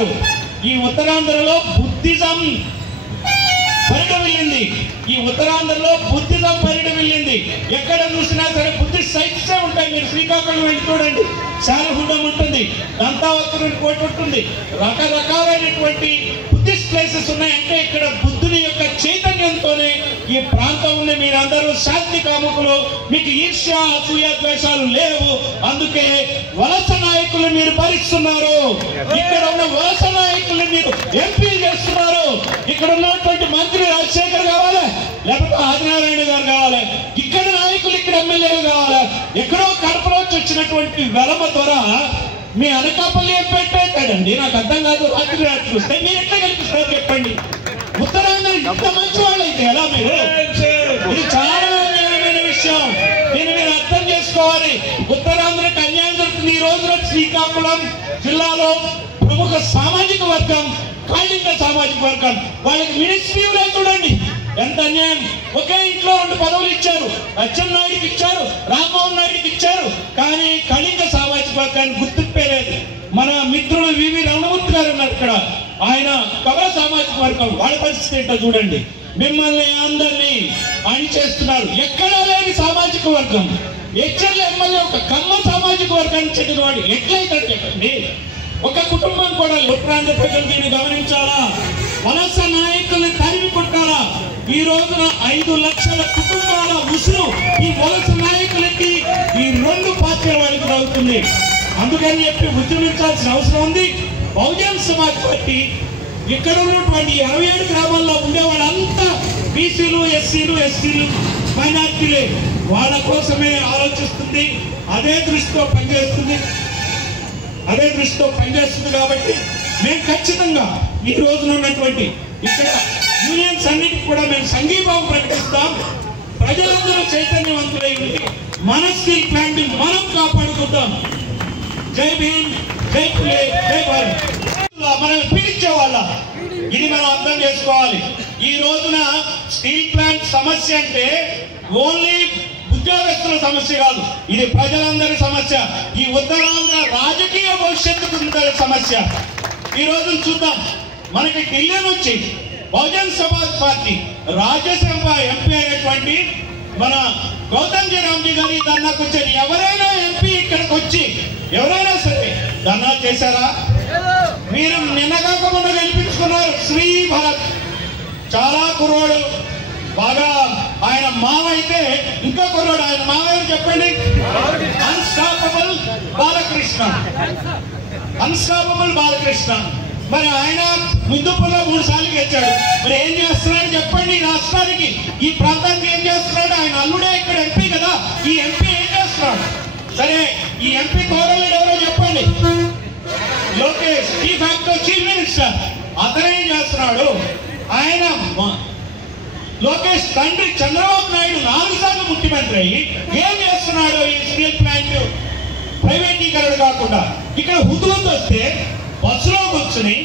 చెప్పారు, ఈ ఉత్తరాంధ్రలో బుద్ధిజం పరిడవిల్లింది. ఈ ఉత్తరాంధ్రలో బుద్ధిజం పరిడవిల్లింది. ఎక్కడ చూసినా సరే బుద్ధిస్ట్ సైట్సే ఉంటాయి. మీరు శ్రీకాకుళం వెళ్ళి చూడండి, శాలహుడం ఉంటుంది, దంతావత్తుని కోట ఉంటుంది, రకరకాలైనటువంటి బుద్ధిస్ట్ ప్లేసెస్ ఉన్నాయి. అంటే ఇక్కడ బుద్ధుని యొక్క చైతన్యంతోనే ఈ ప్రాంతం ఉంది. మీరందరూ శాంతి కాముకులు, మీకు ఈర్ష్య అసూయ ద్వేషాలు లేవు. అందుకే వలస నాయకులు మీరు భరిస్తున్నారు. ఇక్కడ ఉన్న వలస నాయకుల్ని మీరు ఎంపీ చేస్తున్నారు. ఇక్కడ ఉన్నటువంటి మంత్రి రాజశేఖర్ కావాలి, లేకపోతే ఆదినారాయణ గారు కావాలి, ఇక్కడ నాయకులు ఇక్కడ ఎమ్మెల్యేలు కావాలి. ఎక్కడో కడపలో వచ్చినటువంటి వెలమ ద్వారా మీ అనకాపల్లి పెట్టేస్తాడండి. నాకు అర్థం కాదు. రాత్రి చూస్తే మీరు ఎట్లా కల్పిస్తారు చెప్పండి? ఉత్తరాంధ్ర ఇంత మంచి వాళ్ళు అయితే ఎలా? మీరు ఇది చాలా అన్యాయమైన విషయం. దీన్ని మీరు అర్థం చేసుకోవాలి. ఉత్తరాంధ్రకు అన్యాయం జరుగుతుంది. ఈ రోజున శ్రీకాకుళం జిల్లాలో ప్రముఖ సామాజిక వర్గం కాళింగ సామాజిక వర్గం, వాళ్ళకి మినిస్ట్రీలే చూడండి ఎంత అన్యాయం. ఒకే ఇంట్లో 2 పదవులు ఇచ్చారు. అచ్చెన్నాయుడికి ఇచ్చారు, రామ్మోహన్ నాయుడికి ఇచ్చారు, కానీ కళింగ సామాజిక వర్గాన్ని గుర్తింపేలేదు. మన మిత్రులు వివి రమణమూర్తి గారు ఉన్నారు ఇక్కడ, ఆయన కవల సామాజిక వర్గం, వాళ్ళ పరిస్థితి ఏంటో చూడండి. మిమ్మల్ని అందరినీ ఆయన చేస్తున్నారు. ఎక్కడా లేని సామాజిక వర్గం హెచ్ఎల్ ఎమ్మెల్యే ఒక కమ్మ సామాజిక వర్గానికి చెందిన వాడు ఎట్లయితే చెప్పండి? ఒక కుటుంబం కూడా. ఉత్తరాంధ్ర ప్రజలు దీన్ని గమనించాలా? వలస నాయకుల్ని తరిమి కొట్టాలా? ఈ రోజున 5 లక్షల కుటుంబాల ఉసురు ఈ వలస నాయకులకి ఈ 2 పార్టీల వాళ్ళకి తగ్గుతుంది. అందుకని చెప్పి ఉద్యమించాల్సిన అవసరం ఉంది. బహుజన్ సమాజ్ పార్టీ ఇక్కడ ఉన్నటువంటి 27 గ్రామాల్లో ఉండేవాళ్ళంతా బీసీలు, ఎస్సీలు, ఎస్టీలు, మైనార్టీలే. వాళ్ళ కోసమే ఆలోచిస్తుంది, అదే దృష్టితో పనిచేస్తుంది. కాబట్టి మేము ఖచ్చితంగా ఈ రోజున ఉన్నటువంటి ఇక్కడ యూనియన్స్ అన్నిటికీ కూడా మేము సంఘీభావం ప్రకటిస్తాం. ప్రజలందరూ చైతన్యవంతులై ఉండి మన స్టీల్ ప్లాంట్ మనం కాపాడుకుందాం. జై భీమ్, జై పులే, జై భారత్. మనం పీడించే వాళ్ళ ఇది మనం అర్థం చేసుకోవాలి. ఈ రోజున స్టీల్ ప్లాంట్ సమస్య అంటే ఓన్లీ ఉద్యోగస్తుల సమస్య కాదు, ఇది ప్రజలందరి సమస్య. ఈ ఉత్తరాంధ్ర రాజకీయ భవిష్యత్తు సమస్య. ఈ రోజు చూద్దాం, మనకి ఢిల్లీ నుంచి బహుజన్ సమాజ్ పార్టీ రాజ్యసభ ఎంపీ అయినటువంటి మన గౌతమ్ రామ్జీ గారి ధర్నాకు వచ్చారు. ఎవరైనా ఎంపీ ఇక్కడికి వచ్చి ఎవరైనా సరే ధర్నా చేశారా? మీరు నిన్నగాక మొన్న గెలిపించుకున్నారు శ్రీ భరత్, చాలా కుర్రోడు, బాగా ఆయన మావ అయితే ఇంకా కుర్రోడు. ఆయన మావ చెప్పండి, అన్స్టాపబుల్ బాలకృష్ణ. మరి ఆయన ముద్దుపుల్లో 3 సార్లు గెలిచాడు. మరి ఏం చేస్తున్నాడు చెప్పండి? ఈ రాష్ట్రానికి, ఈ ప్రాంతానికి ఏం చేస్తున్నాడు? ఆయన అల్లుడే ఇక్కడ ఎంపీ కదా. ఈ ఎంపీ ఏం చేస్తున్నాడు? సరే, ఈ ఎంపీ కోరలేడు ఎవరో చెప్పండి? లోకేష్, ఈ ఫ్యాక్టో చీఫ్ మినిస్టర్, అతనేం చేస్తున్నాడు? ఆయన లోకేష్ తండ్రి చంద్రబాబు నాయుడు 4 సార్లు ముఖ్యమంత్రి అయ్యి ఏం చేస్తున్నాడు? ఈ స్టీల్ ప్లాంట్ ప్రైవేటీకరణ కాకుండా ఇక్కడ హుద్దుహుద్దు వస్తే బస్సులో కూర్చుని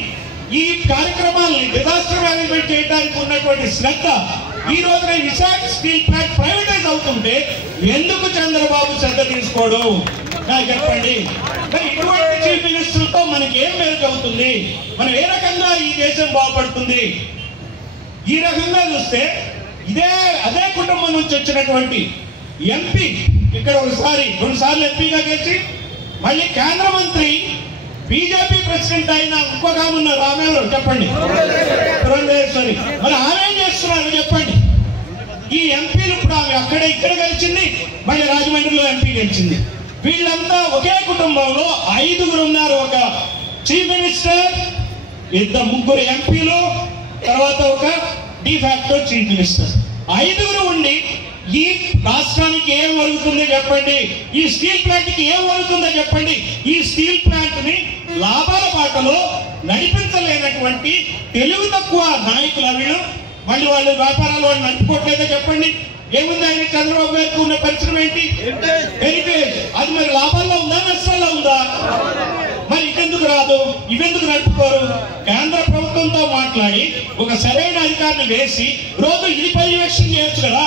ఈ కార్యక్రమాలని డిజాస్టర్ మేనేజ్మెంట్ చేయడానికి ఉన్నటువంటి శ్రద్ధ ఈ రోజున విశాఖ స్టీల్ ప్లాంట్ ప్రైవేటైజ్ అవుతుంటే ఎందుకు చంద్రబాబు శ్రద్ధ తీసుకోడు? నాకు చెప్పండి. మరి ఇటువంటి చీఫ్ మినిస్టర్తో మనకి ఏం మేరకు అవుతుంది? మనం ఏ రకంగా ఈ దేశం బాగుపడుతుంది? ఈ రకంగా చూస్తే అదే కుటుంబం నుంచి వచ్చినటువంటి ఎంపీ ఇక్కడ 2 సార్లు ఎంపీగా గెలిచి మళ్ళీ కేంద్ర మంత్రి, బీజేపీ ప్రెసిడెంట్ అయిన ఇంకొక ఉన్న రామేశ్వరం చెప్పండి, పురంధేశ్వరి, మరి ఆమె ఏం చేస్తున్నారు చెప్పండి? ఈ ఎంపీలు ఇప్పుడు ఆమె ఇక్కడ గెలిచింది, మళ్ళీ రాజమండ్రిలో ఎంపీ గెలిచింది. వీళ్ళంతా ఒకే కుటుంబంలో 5 ఉన్నారు. ఒక చీఫ్ మినిస్టర్, 3 ఎంపీలు, తర్వాత ఒక డిఫాక్టో చీఫ్ మినిస్టర్. 5 ఉండి ఈ రాష్ట్రానికి ఏం వరుగుతుందో చెప్పండి? ఈ స్టీల్ ప్లాంట్ కి ఏం వరుగుతుందో చెప్పండి? ఈ స్టీల్ ప్లాంట్ ని లాభాల బాటలో నడిపించలేనటువంటి తెలివి తక్కువ నాయకులు వీళ్ళు. మళ్ళీ వాళ్ళు వ్యాపారాలు వాళ్ళు నడుపుకోవట్లేదో చెప్పండి? ఏముంది ఆయన చంద్రబాబు గారికి ఉన్న పరిశ్రమ ఏంటి? హెరిటేజ్. అది మరి లాభాల్లో ఉందా, నష్టాల్లో ఉందా? మరి ఇదెందుకు రాదు? ఇవెందుకు నడుపుకోరు? కేంద్ర ప్రభుత్వంతో మాట్లాడి ఒక సరైన అధికారిని వేసి రోజు ఇది పర్యవేక్షణ చేయొచ్చు కదా.